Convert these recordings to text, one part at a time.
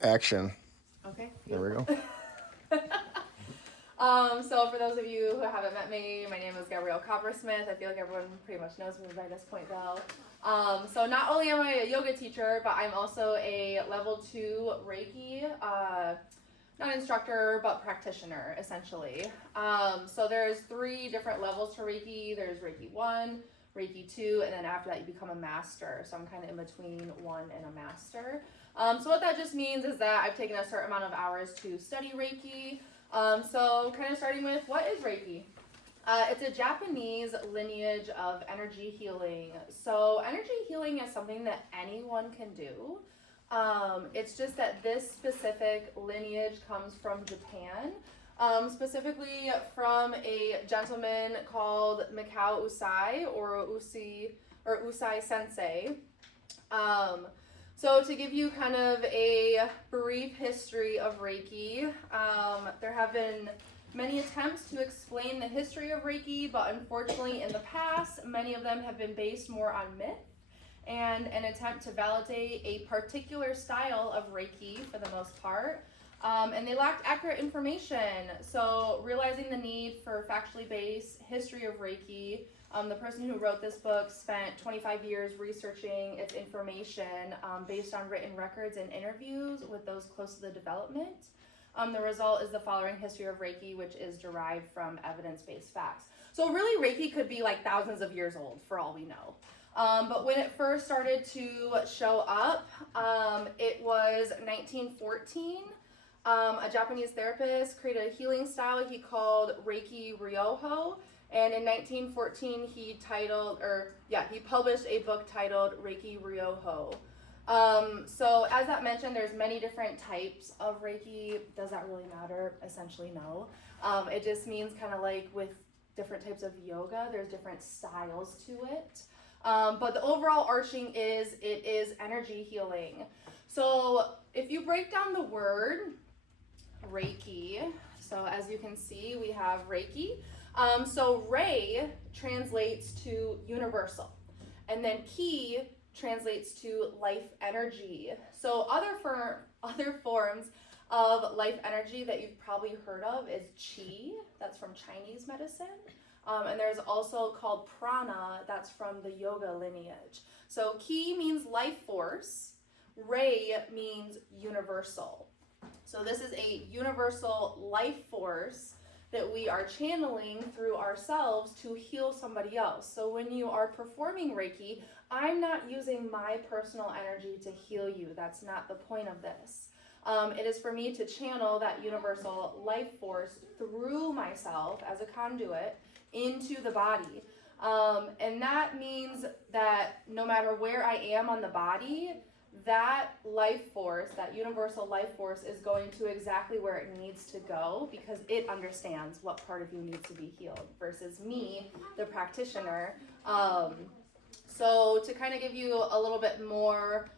Action. Okay. There we go. So for those of you who haven't met me, my name is Gabrielle Coppersmith. I feel like everyone pretty much knows me by this point though. So not only am I a yoga teacher, but I'm also a level 2 Reiki, not instructor, but practitioner, essentially. So there's 3 different levels to Reiki. There's Reiki 1, Reiki 2, and then after that you become a master. So I'm kind of in between 1 and a master. So what that just means is that I've taken a certain amount of hours to study Reiki. So kind of starting with, what is Reiki? It's a Japanese lineage of energy healing. So energy healing is something that anyone can do. It's just that this specific lineage comes from Japan, specifically from a gentleman called Mikao Usai or Usai Sensei. So to give you kind of a brief history of Reiki, there have been many attempts to explain the history of Reiki, but unfortunately in the past, many of them have been based more on myth and an attempt to validate a particular style of Reiki for the most part. And they lacked accurate information. So realizing the need for factually based history of Reiki, the person who wrote this book spent 25 years researching its information based on written records and interviews with those close to the development. The result is the following history of Reiki, which is derived from evidence-based facts. So really Reiki could be like thousands of years old for all we know. But when it first started to show up, it was 1914. A Japanese therapist created a healing style he called Reiki Ryoho. And in 1914, he published a book titled Reiki Ryoho. So as that mentioned, there's many different types of Reiki. Does that really matter? Essentially, no. It just means kind of like with different types of yoga, there's different styles to it. But the overall arching is, it is energy healing. So if you break down the word Reiki, so as you can see, we have Reiki. So Rei translates to universal, and then Ki translates to life energy. So other forms of life energy that you've probably heard of is Qi, that's from Chinese medicine. And there's also called prana, that's from the yoga lineage. So Ki means life force, Rei means universal. So this is a universal life force that we are channeling through ourselves to heal somebody else. So when you are performing Reiki, I'm not using my personal energy to heal you. That's not the point of this. It is for me to channel that universal life force through myself as a conduit into the body. And that means that no matter where I am on the body, that life force, that universal life force is going to exactly where it needs to go because it understands what part of you needs to be healed versus me, the practitioner. So to kind of give you a little bit more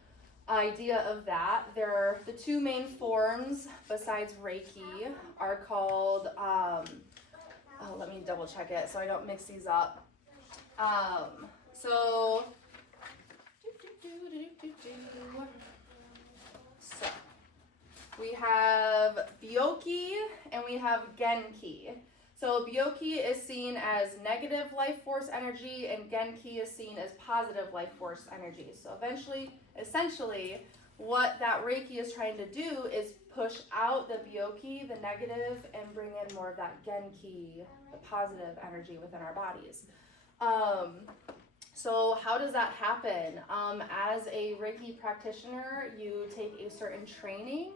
idea of that, the 2 main forms besides Reiki are called, let me double check it so I don't mix these up. So we have Byoki and we have Genki. So Byoki is seen as negative life force energy and Genki is seen as positive life force energy. So essentially, what that Reiki is trying to do is push out the Byoki, the negative, and bring in more of that Genki, the positive energy within our bodies. So how does that happen? As a Reiki practitioner, you take a certain training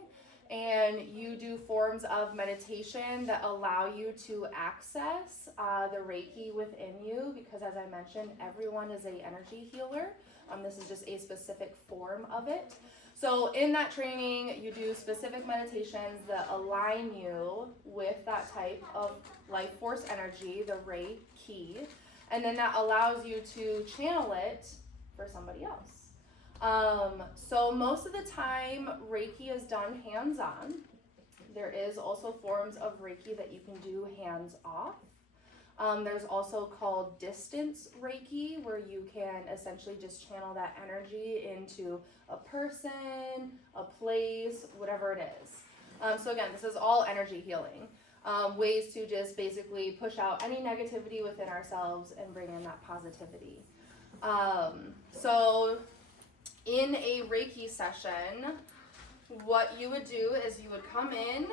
and you do forms of meditation that allow you to access the Reiki within you because as I mentioned, everyone is an energy healer. This is just a specific form of it. So in that training, you do specific meditations that align you with that type of life force energy, the Reiki. And then that allows you to channel it for somebody else. So most of the time, Reiki is done hands-on. There is also forms of Reiki that you can do hands-off. There's also called distance Reiki, where you can essentially just channel that energy into a person, a place, whatever it is. So again, this is all energy healing. Ways to just basically push out any negativity within ourselves and bring in that positivity. So in a Reiki session, what you would do is you would come in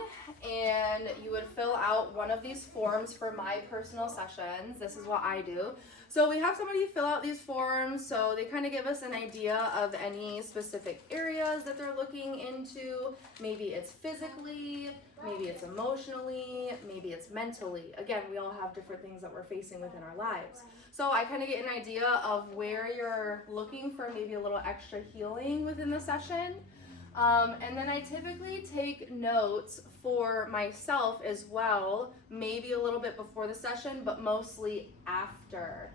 and you would fill out one of these forms for my personal sessions. This is what I do. So we have somebody fill out these forms, so they kind of give us an idea of any specific areas that they're looking into. Maybe it's physically, maybe it's emotionally, maybe it's mentally. Again, we all have different things that we're facing within our lives. So I kind of get an idea of where you're looking for maybe a little extra healing within the session. And then I typically take notes for myself as well, maybe a little bit before the session, but mostly after.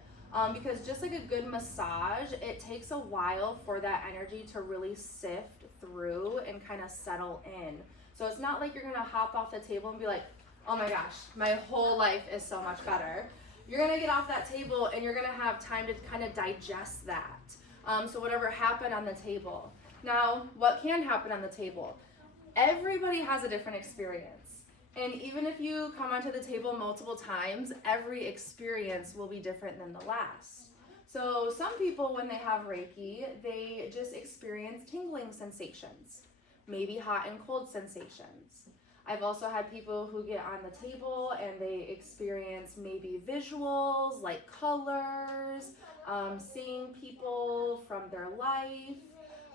Because just like a good massage, it takes a while for that energy to really sift through and kind of settle in. So it's not like you're gonna hop off the table and be like, oh my gosh, my whole life is so much better. You're gonna get off that table and you're gonna have time to kind of digest that. So whatever happened on the table. Now, what can happen on the table? Everybody has a different experience. And even if you come onto the table multiple times, every experience will be different than the last. So some people, when they have Reiki, they just experience tingling sensations, maybe hot and cold sensations. I've also had people who get on the table and they experience maybe visuals like colors, seeing people from their life.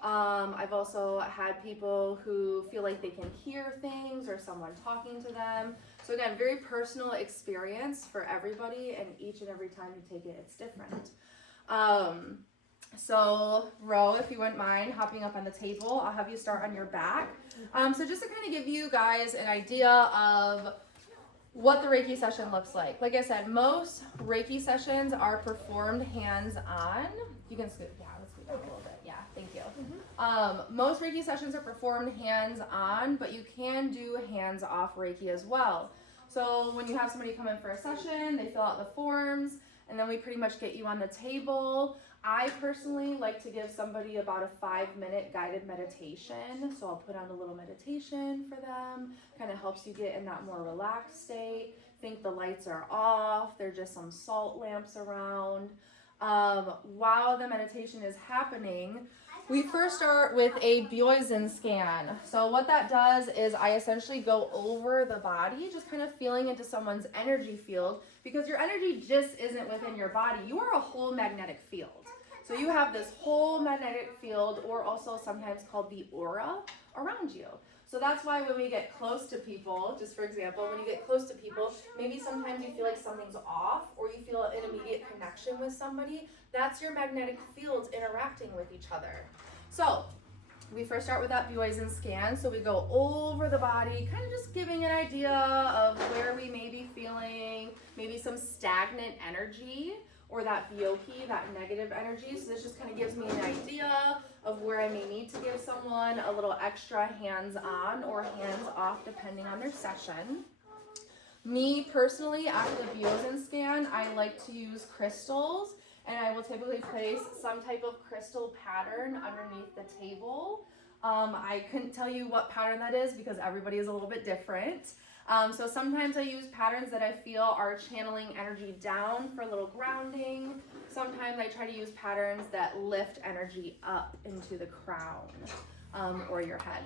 I've also had people who feel like they can hear things or someone talking to them. So again, very personal experience for everybody, and each and every time you take it, it's different. So Ro, if you wouldn't mind hopping up on the table, I'll have you start on your back. So just to kind of give you guys an idea of what the Reiki session looks like. Like I said, most Reiki sessions are performed hands-on. You can scoot, yeah, let's scoot down a little bit. Yeah, thank you. Most Reiki sessions are performed hands-on, but you can do hands-off Reiki as well. So when you have somebody come in for a session, they fill out the forms, and then we pretty much get you on the table. I personally like to give somebody about a 5-minute guided meditation. So I'll put on a little meditation for them. Kind of helps you get in that more relaxed state. Think the lights are off. There's just some salt lamps around. While the meditation is happening, we first start with a Bioisen scan. So what that does is I essentially go over the body, just kind of feeling into someone's energy field, because your energy just isn't within your body. You are a whole magnetic field. So you have this whole magnetic field, or also sometimes called the aura, around you. So that's why when we get close to people, just for example, when you get close to people, maybe sometimes you feel like something's off, or you feel an immediate connection with somebody. That's your magnetic fields interacting with each other. So we first start with that Bioisen scan. So we go over the body, kind of just giving an idea of where we may be feeling, maybe some stagnant energy, or that byoki, that negative energy. So this just kind of gives me an idea of where I may need to give someone a little extra hands-on or hands-off depending on their session. Me personally, after the Bioisen scan, I like to use crystals, and I will typically place some type of crystal pattern underneath the table. I couldn't tell you what pattern that is because everybody is a little bit different. So sometimes I use patterns that I feel are channeling energy down for a little grounding. Sometimes I try to use patterns that lift energy up into the crown or your head.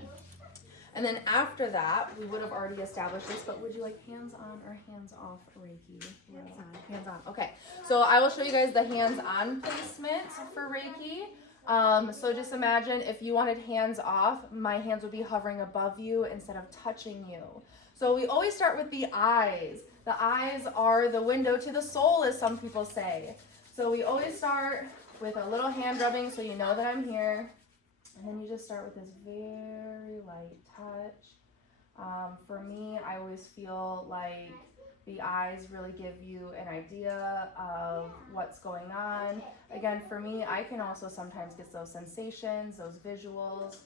And then after that, we would have already established this, but would you like hands-on or hands-off Reiki? Hands-on. Hands-on, okay. So I will show you guys the hands-on placement for Reiki. So just imagine if you wanted hands-off, my hands would be hovering above you instead of touching you. So we always start with the eyes. The eyes are the window to the soul, as some people say. So we always start with a little hand rubbing so you know that I'm here. And then you just start with this very light touch. For me, I always feel like the eyes really give you an idea of what's going on. Again, for me, I can also sometimes get those sensations, those visuals.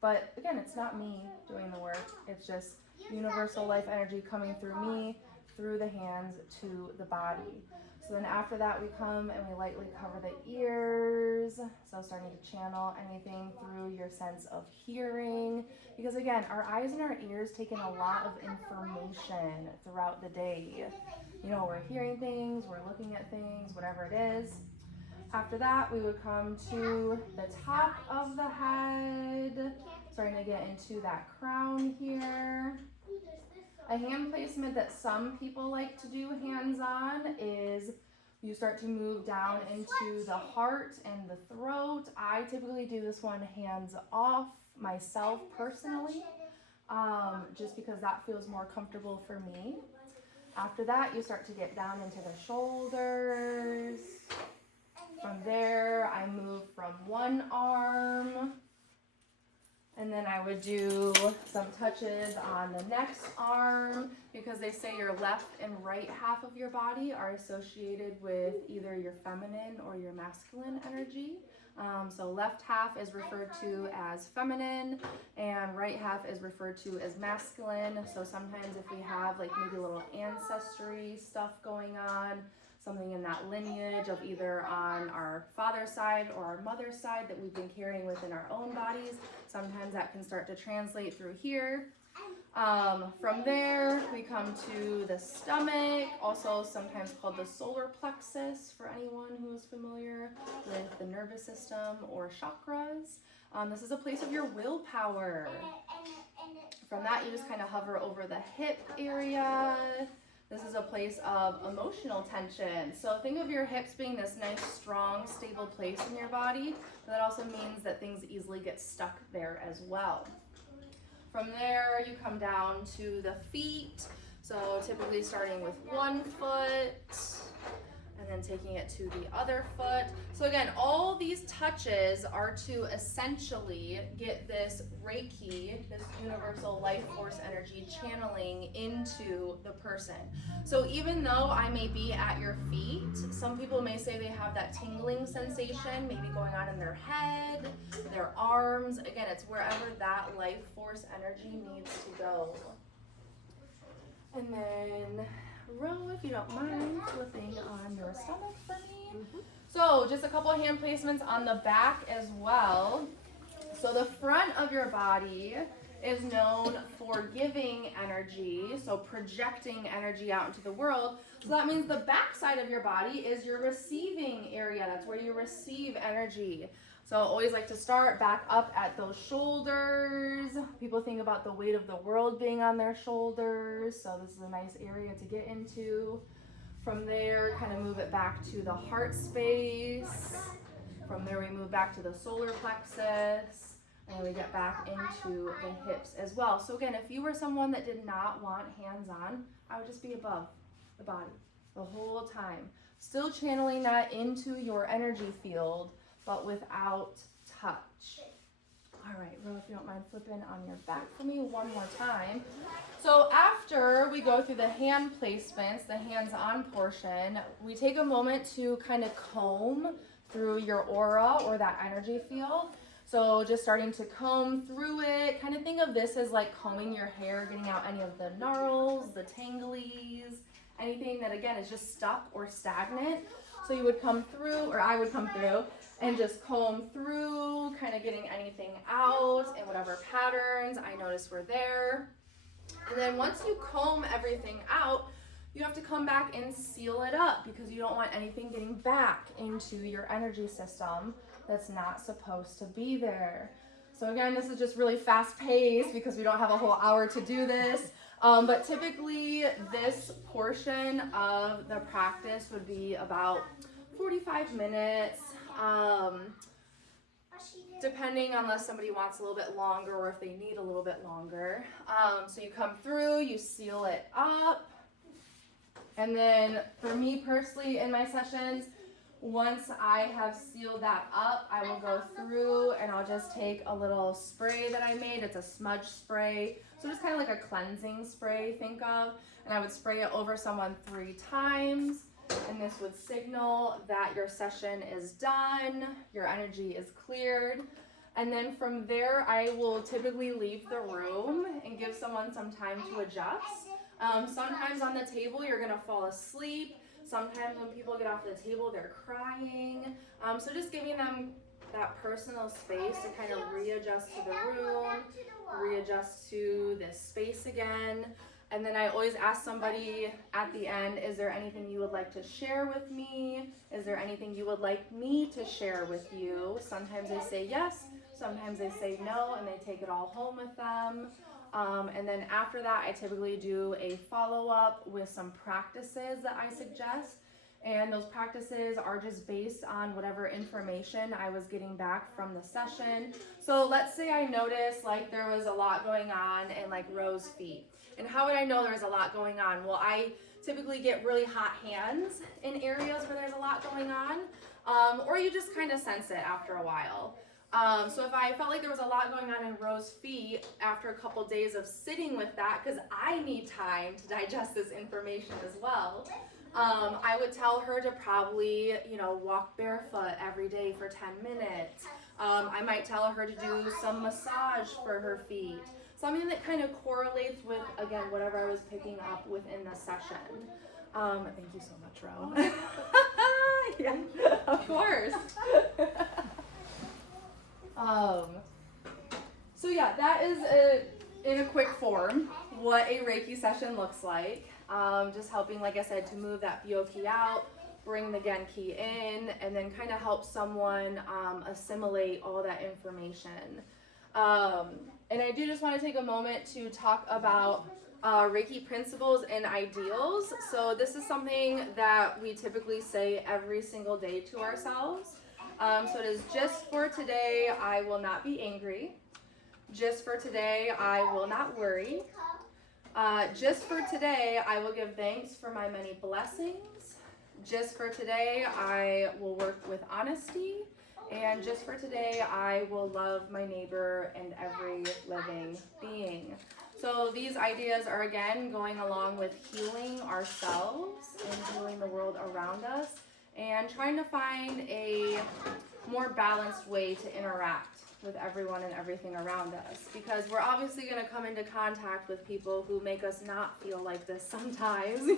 But again, it's not me doing the work. It's just universal life energy coming through me, through the hands to the body. So then after that, we come and we lightly cover the ears. So starting to channel anything through your sense of hearing. Because again, our eyes and our ears take in a lot of information throughout the day. You know, we're hearing things, we're looking at things, whatever it is. After that, we would come to the top of the head, starting to get into that crown here. A hand placement that some people like to do hands-on is you start to move down into the heart and the throat. I typically do this one hands off myself personally, just because that feels more comfortable for me. After that, you start to get down into the shoulders. From there, I move from one arm, and then I would do some touches on the next arm, because they say your left and right half of your body are associated with either your feminine or your masculine energy. So left half is referred to as feminine and right half is referred to as masculine. So sometimes if we have like maybe a little ancestry stuff going on, something in that lineage of either on our father's side or our mother's side that we've been carrying within our own bodies, sometimes that can start to translate through here. From there, we come to the stomach, also sometimes called the solar plexus for anyone who is familiar with the nervous system or chakras. This is a place of your willpower. From that, you just kind of hover over the hip area. This is a place of emotional tension. So think of your hips being this nice, strong, stable place in your body. But that also means that things easily get stuck there as well. From there, you come down to the feet. So typically starting with one foot and then taking it to the other foot. So again, all these touches are to essentially get this Reiki, this universal life force energy channeling into the person. So even though I may be at your feet, some people may say they have that tingling sensation, maybe going on in their head, their arms. Again, it's wherever that life force energy needs to go. And then Ro, if you don't mind flipping on your stomach for me. So just a couple of hand placements on the back as well. So the front of your body is known for giving energy, so projecting energy out into the world. So that means the back side of your body is your receiving area. That's where you receive energy. So I always like to start back up at those shoulders. People think about the weight of the world being on their shoulders. So this is a nice area to get into. From there, kind of move it back to the heart space. From there, we move back to the solar plexus. And we get back into the hips as well. So again, if you were someone that did not want hands-on, I would just be above the body the whole time. Still channeling that into your energy field, but without touch. All right, Ro, if you don't mind flipping on your back for me one more time. So after we go through the hand placements, the hands-on portion, we take a moment to kind of comb through your aura or that energy field. So just starting to comb through it, kind of think of this as like combing your hair, getting out any of the gnarls, the tanglies, anything that again is just stuck or stagnant. So you would come through, or I would come through, and just comb through, kind of getting anything out in whatever patterns I noticed were there. And then once you comb everything out, you have to come back and seal it up because you don't want anything getting back into your energy system that's not supposed to be there. So again, this is just really fast paced because we don't have a whole hour to do this. But typically this portion of the practice would be about 45 minutes. Depending unless somebody wants a little bit longer or if they need a little bit longer. So you come through, you seal it up. And then for me personally in my sessions, once I have sealed that up, I will go through and I'll just take a little spray that I made. It's a smudge spray. So just kind of like a cleansing spray, think of. And I would spray it over someone 3 times. And this would signal that your session is done, your energy is cleared. And then from there, I will typically leave the room and give someone some time to adjust. Sometimes on the table you're gonna fall asleep. Sometimes when people get off the table, they're crying. So just giving them that personal space to kind of readjust to the room, readjust to this space again. And then I always ask somebody at the end, is there anything you would like to share with me? Is there anything you would like me to share with you? Sometimes they say yes, sometimes they say no, and they take it all home with them. And then after that, I typically do a follow-up with some practices that I suggest. And those practices are just based on whatever information I was getting back from the session. So let's say I noticed like there was a lot going on in like Rose's feet. And how would I know there was a lot going on? Well, I typically get really hot hands in areas where there's a lot going on. Or you just kind of sense it after a while. So if I felt like there was a lot going on in Rose's feet after a couple days of sitting with that, because I need time to digest this information as well, I would tell her to probably, walk barefoot every day for 10 minutes. I might tell her to do some massage for her feet. Something that kind of correlates with, again, whatever I was picking up within the session. Thank you so much, Ro. Yeah, of course. So yeah, that is in a quick form what a Reiki session looks like. Just helping, like I said, to move that Byoki out, bring the Genki in, and then kind of help someone assimilate all that information. And I do just want to take a moment to talk about Reiki principles and ideals. So this is something that we typically say every single day to ourselves. So it is just for today, I will not be angry. Just for today, I will not worry. Just for today, I will give thanks for my many blessings. Just for today, I will work with honesty. And just for today, I will love my neighbor and every living being. So these ideas are, again, going along with healing ourselves and healing the world around us, and trying to find a more balanced way to interact with everyone and everything around us, because we're obviously going to come into contact with people who make us not feel like this sometimes,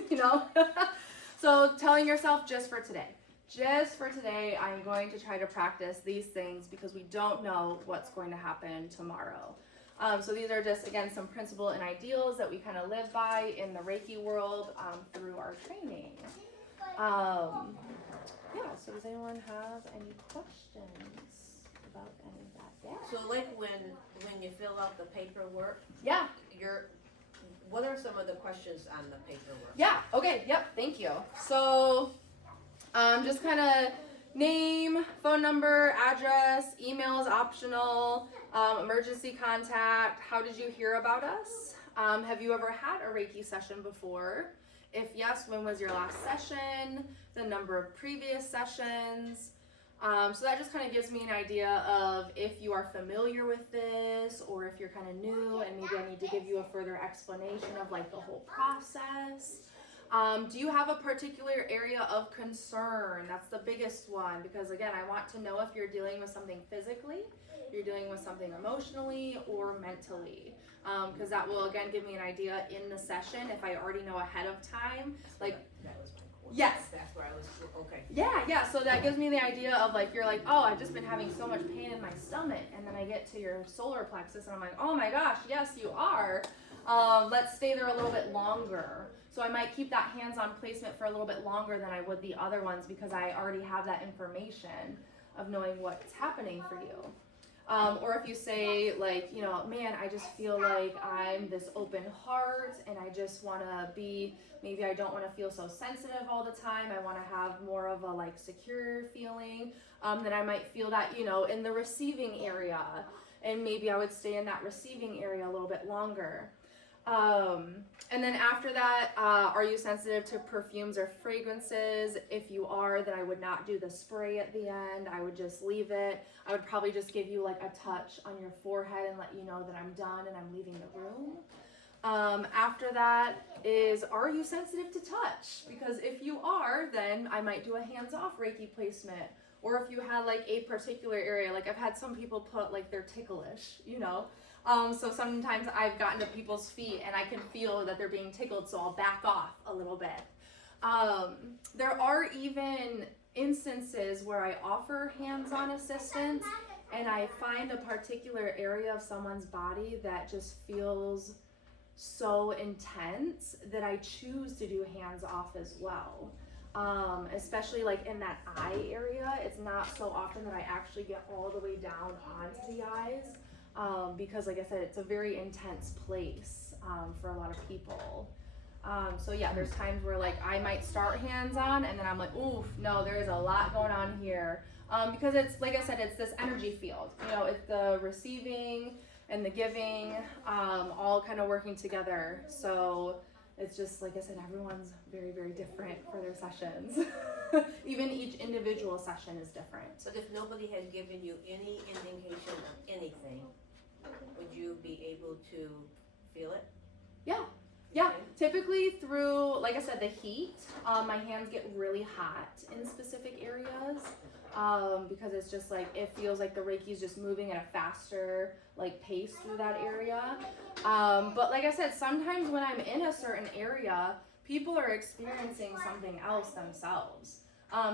So telling yourself, just for today, I'm going to try to practice these things because we don't know what's going to happen tomorrow. So these are just, again, some principle and ideals that we kind of live by in the Reiki world through our training. So does anyone have any questions about any of that? Yeah. So like when you fill out the paperwork, Yeah. what are some of the questions on the paperwork? Yeah. Okay. Yep. Thank you. So, just kind of name, phone number, address, email is optional, emergency contact, how did you hear about us? Have you ever had a Reiki session before? If yes, when was your last session? The number of previous sessions. So that just kind of gives me an idea of if you are familiar with this, or if you're kind of new and maybe I need to give you a further explanation of like the whole process. Do you have a particular area of concern? That's the biggest one, because again, I want to know if you're dealing with something physically, if you're dealing with something emotionally or mentally. Because that will again give me an idea in the session if I already know ahead of time. Like, that was my question. Yes. That's where I was, okay. Yeah. So that gives me the idea of like, you're like, oh, I've just been having so much pain in my stomach. And then I get to your solar plexus and I'm like, oh my gosh, yes, you are. Let's stay there a little bit longer. So I might keep that hands-on placement for a little bit longer than I would the other ones, because I already have that information of knowing what's happening for you. Or if you say like, man, I just feel like I'm this open heart and I just want to be, maybe I don't want to feel so sensitive all the time. I want to have more of a like secure feeling. Then I might feel that, in the receiving area, and maybe I would stay in that receiving area a little bit longer. And then after that, are you sensitive to perfumes or fragrances? If you are, then I would not do the spray at the end. I would just leave it. I would probably just give you like a touch on your forehead and let you know that I'm done and I'm leaving the room. After that is, are you sensitive to touch? Because if you are, then I might do a hands-off Reiki placement. Or if you had like a particular area, like I've had some people put like they're ticklish, So sometimes I've gotten to people's feet and I can feel that they're being tickled, so I'll back off a little bit. There are even instances where I offer hands-on assistance and I find a particular area of someone's body that just feels so intense that I choose to do hands off as well. Especially like in that eye area, it's not so often that I actually get all the way down onto the eyes, because like I said, it's a very intense place for a lot of people. So yeah, there's times where like I might start hands on and then I'm like, oof, no, there is a lot going on here. Because it's, like I said, it's this energy field, you know, it's the receiving and the giving, all kind of working together. So it's just, like I said, everyone's very, very different for their sessions. Even each individual session is different. But if nobody has given you any indication of anything, would you be able to feel it? Yeah. Yeah, typically through, like I said, the heat, my hands get really hot in specific areas, because it's just like, it feels like the Reiki is just moving at a faster like pace through that area. But like I said, sometimes when I'm in a certain area, people are experiencing something else themselves.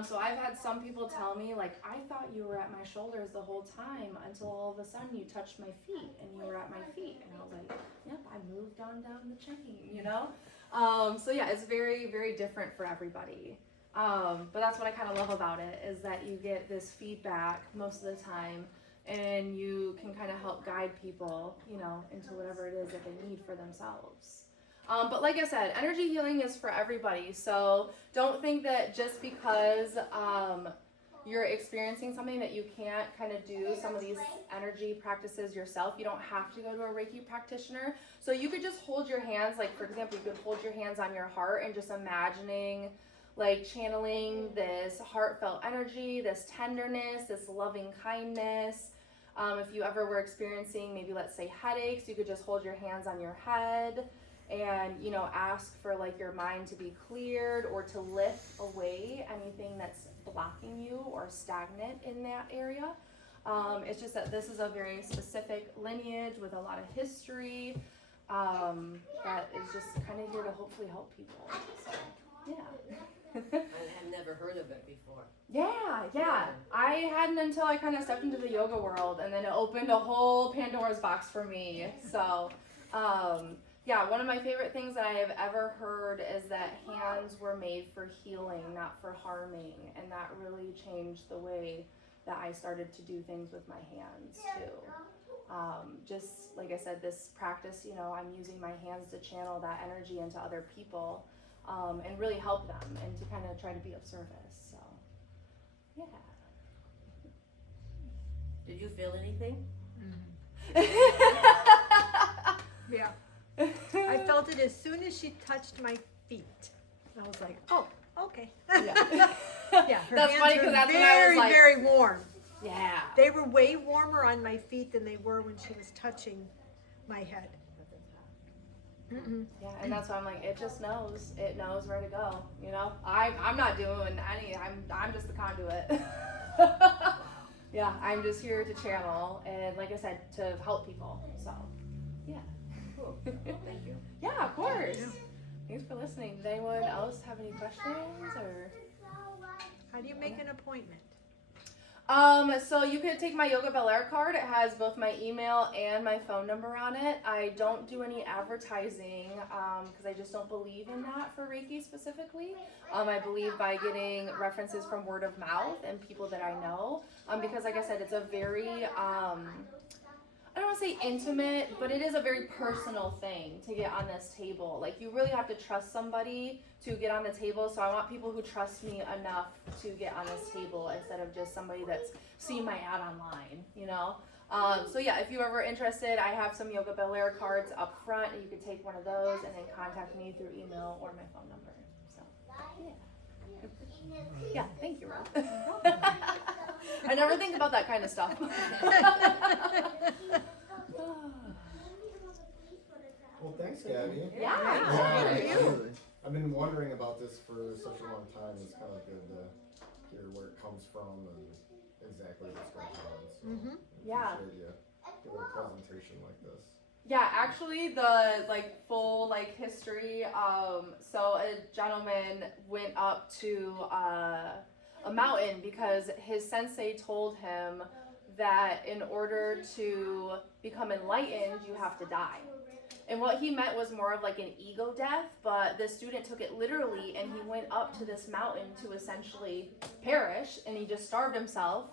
So I've had some people tell me, like, I thought you were at my shoulders the whole time until all of a sudden you touched my feet and you were at my feet. And I was like, yep, I moved on down the chain, you know? So yeah, it's very, very different for everybody. But that's what I kind of love about it, is that you get this feedback most of the time and you can kind of help guide people, you know, into whatever it is that they need for themselves. But like I said, energy healing is for everybody. So don't think that just because you're experiencing something that you can't kind of do some of these energy practices yourself. You don't have to go to a Reiki practitioner. So you could just hold your hands, like for example, you could hold your hands on your heart and just imagining like channeling this heartfelt energy, this tenderness, this loving kindness. If you ever were experiencing maybe, let's say, headaches, you could just hold your hands on your head and, you know, ask for like your mind to be cleared or to lift away anything that's blocking you or stagnant in that area. It's just that this is a very specific lineage with a lot of history, that is just kind of here to hopefully help people. So, yeah. I have never heard of it before. Yeah. I hadn't until I kind of stepped into the yoga world, and then it opened a whole Pandora's box for me. So, yeah, one of my favorite things that I have ever heard is that hands were made for healing, not for harming, and that really changed the way that I started to do things with my hands too. Just like I said, this practice, you know, I'm using my hands to channel that energy into other people, and really help them and to kind of try to be of service. So, yeah. Did you feel anything? Yeah. I felt it as soon as she touched my feet. I was like, oh, okay. Yeah. Yeah, her That's hands funny, were 'cause that's when I was very, like- very warm. Yeah. They were way warmer on my feet than they were when she was touching my head. Yeah, and that's why I'm like, it just knows. It knows where to go. You know, I'm not doing any. I'm just the conduit. Yeah, I'm just here to channel and, like I said, to help people. So, yeah. Cool. Thank you. Yeah, of course. Yeah. Thanks for listening. Did anyone else have any questions or? How do you make an appointment? So you could take my Yoga Bel Air card. It has both my email and my phone number on it. I don't do any advertising, because I just don't believe in that for Reiki specifically. I believe by getting references from word of mouth and people that I know, because like I said, it's a very, I don't want to say intimate, but it is a very personal thing to get on this table. Like, you really have to trust somebody to get on the table. So I want people who trust me enough to get on this table instead of just somebody that's seen my ad online, you know? So yeah, if you're ever interested, I have some Yoga Bel Air cards up front, and you could take one of those and then contact me through email or my phone number. So, yeah. Yeah, thank you, Rob. I never think about that kind of stuff. Well, thanks, Gabby. Yeah. Thank you. I've been wondering about this for such a long time. It's kind of good to hear where it comes from and exactly what's going on. So Mhm. Yeah. appreciate you give a presentation like this? Yeah, actually, the like full like history. So a gentleman went up to a mountain because his sensei told him that in order to become enlightened, you have to die. And what he meant was more of like an ego death, but the student took it literally, and he went up to this mountain to essentially perish, and he just starved himself.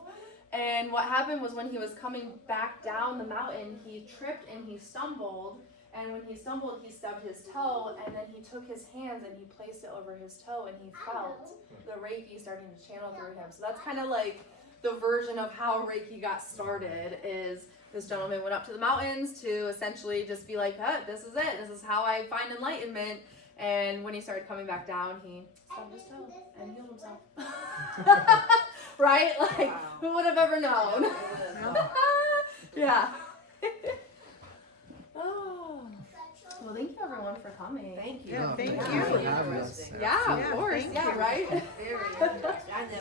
And what happened was when he was coming back down the mountain, he tripped and he stumbled. And when he stumbled, he stubbed his toe, and then he took his hands and he placed it over his toe, and he felt the Reiki starting to channel through him. So that's kind of like the version of how Reiki got started. Is this gentleman went up to the mountains to essentially just be like, this is it. This is how I find enlightenment. And when he started coming back down, he stubbed his toe and healed himself. Right? Like, Wow. who would have ever known? Yeah. Oh. Well, thank you everyone for coming. Thank you. Yeah, thank Very you. for having us. interesting. Yeah, Yeah, of course. thank Yeah, you. right? Very interesting. I never